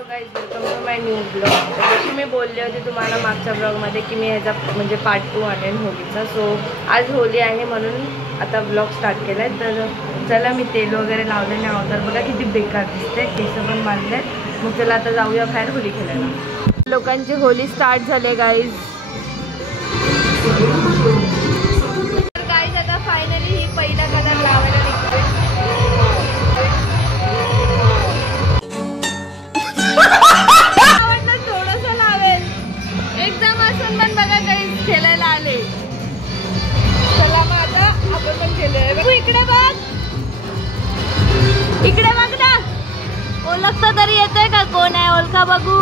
Hello guys, welcome to my new blog. जशी मी बोलले होते तुम्हाला मागच्या ब्लॉगमध्ये की मी ह्याचा म्हणजे पार्ट 2 आणेन होलीचा. सो आज होली आहे म्हणून आता ब्लॉग स्टार्ट केला आहे. तर चला, मी तेल वगैरे लावलेले आहोत. तर बघा किती बेकार दिसते, केस पण बांधले. मग चला आता जाऊया बाहेर होली खेळायला. लोकांची होली स्टार्ट झाले गाईज. तर गाईज आता फायनली ही पहिला कलर लावायला निघतोय. खेळायला आले. चला मग आता आपण पण खेळूया. तू इकडे बघ, इकडे बघ ना, ओळखता तरी येतोय का कोण आहे, ओळखा बघू.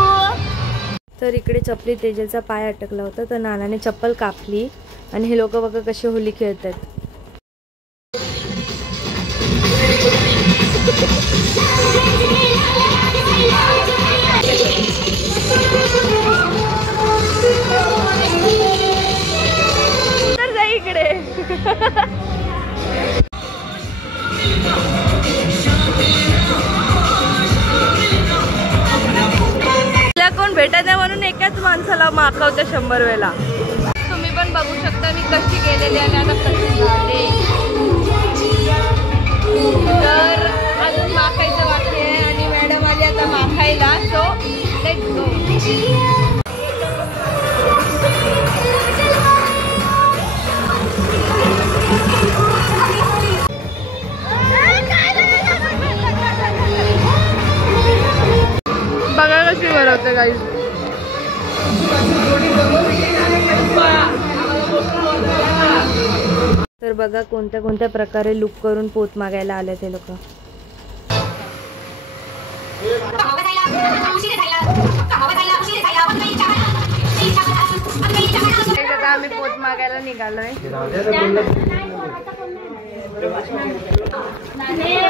तर इकडे चपली तेजलचा पाय अटकला होता, तर नानाने चप्पल कापली आणि हे लोक बघा कशी होली खेळतात. इकडे कोण भेटत नाही म्हणून एकाच माणसाला मागवते 100 वेळा. तुम्ही पण बघू शकता मी कशी गेलेली आणि आता कशी झाले. तर अजून माखायचं बाकी आहे आणि मॅडम आली आता माखायला. So let's go. बघा कशी बनवते गाईस. तर बघा कोणत्या कोणत्या प्रकारे लुक करून पोत मागायला आले ते लोक. आता आम्ही पोत मागायला निघालोय.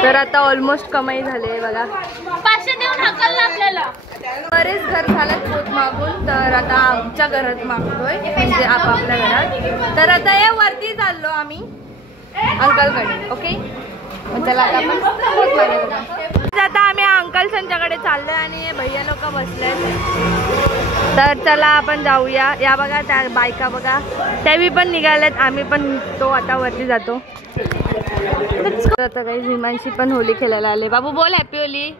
तर आता ऑलमोस्ट कमाई झाली बघा. 500 देऊन हकलला आपल्याला. बरेच घर झालेत पोत मागून. तर आता आमच्या घरात मागतोय म्हणजे आपापल्या घरात. तर आता या वरती चाललो आम्ही अंकलकडे. ओके, चला आता आपण पोत मागायला. आता आम्ही अंकल्सच्याकडे चाललोय आणि भैया लोक बसले. तर चला आपण जाऊया. या बघा त्या बायका बघा, त्यावी पण निघाल्यात. आम्ही पण निघतो आता, वरती जातो. आता काही हिमांशी पण होली खेळायला आले. बाबू बोल हॅपी होली.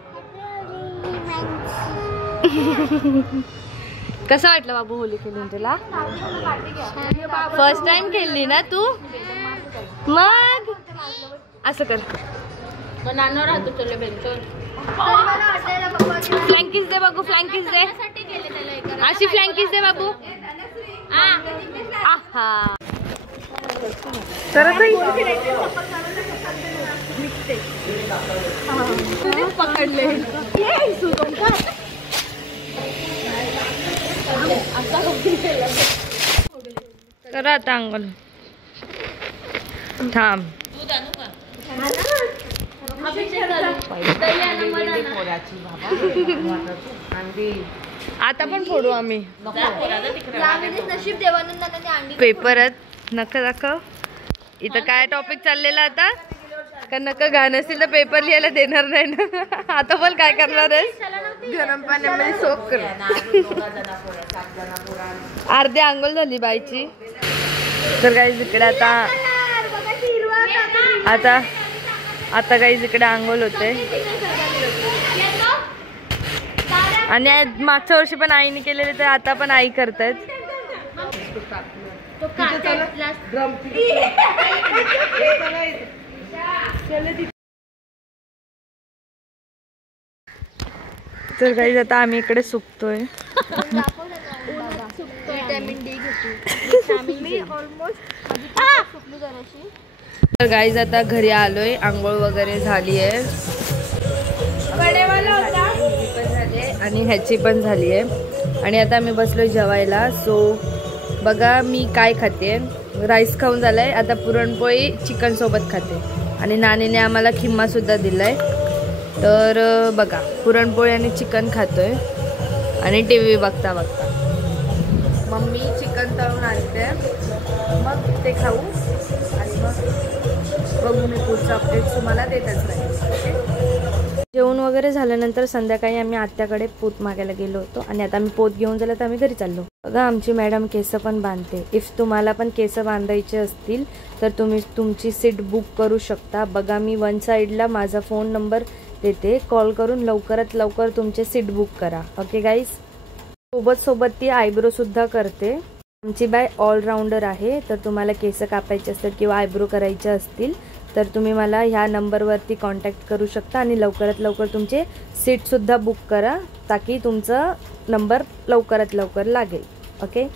कसं वाटलं बाबू होली खेळून तुला? फर्स्ट टाइम खेळली ना तू? मग असं कर. फ्लँकीज दे बाबू, फ्लँकीज दे. अशी फ्लँकीज दे बाबू. आहा तर पकडले. तर आता अंगल थांब. आता पण फोडू आम्ही. पेपरात नका दाखव. इथं काय टॉपिक चाललेला आता? का नका गाणं असेल तर पेपर लिहायला देणार नाही ना. आता पण काय करणार आहे? गरम पाण्यामध्ये सोप कर. अर्धी आंघोळ झाली बाईची. तर काही इकडे आता काही इकडे आंघोळ होते. आणि मागच्या वर्षी पण आईने केलेले, तर आता पण आई करतायत. तर काही आता आम्ही इकडे सुकतोय. तर गाईज आता घरी आलोय. आंघोळ वगैरे झाली आहे आणि ह्याची पण झाली आहे. आणि आता मी बसलोय जेवायला. सो बघा मी काय खाते. राईस खाऊन झालाय. आता पुरणपोळी चिकन सोबत खाते. आणि नानीने आम्हाला खिम्मा सुद्धा दिलाय. तर बघा पुरणपोळी आणि चिकन खातोय आणि टीव्ही बघता बघता. मम्मी चिकन तळून आणते, मग ते खाऊ आणि मग बघू मी पुढचं अपडेट तुम्हाला देतच नाही. जेवण वगैरे झाल्यानंतर संध्याकाळी आम्ही आत्याकडे पोत मागायला गेलो होतो आणि आता आम्ही पोत घेऊन झालं तर आम्ही घरी चाललो. बघा आमची मॅडम केस पण बांधते. इफ तुम्हाला पण केस बांधायचे असतील तर तुम्ही तुमची सीट बुक करू शकता. बघा मी वन साईडला माझा फोन नंबर देते, कॉल करून लवकरात लवकर तुमचे सीट बुक करा. Okay guys. सोबत ती आयब्रो सुद्धा करते. आमची बाय ऑलराऊंडर आहे. तर तुम्हाला केस कापायचे असतील किंवा आयब्रो करायचे असतील तर तुम्ही मला ह्या नंबरवरती कॉन्टॅक्ट करू शकता आणि लवकरात लवकर तुमचे सीटसुद्धा बुक करा ताकी तुमचा नंबर लवकरात लवकर लागेल. ओके.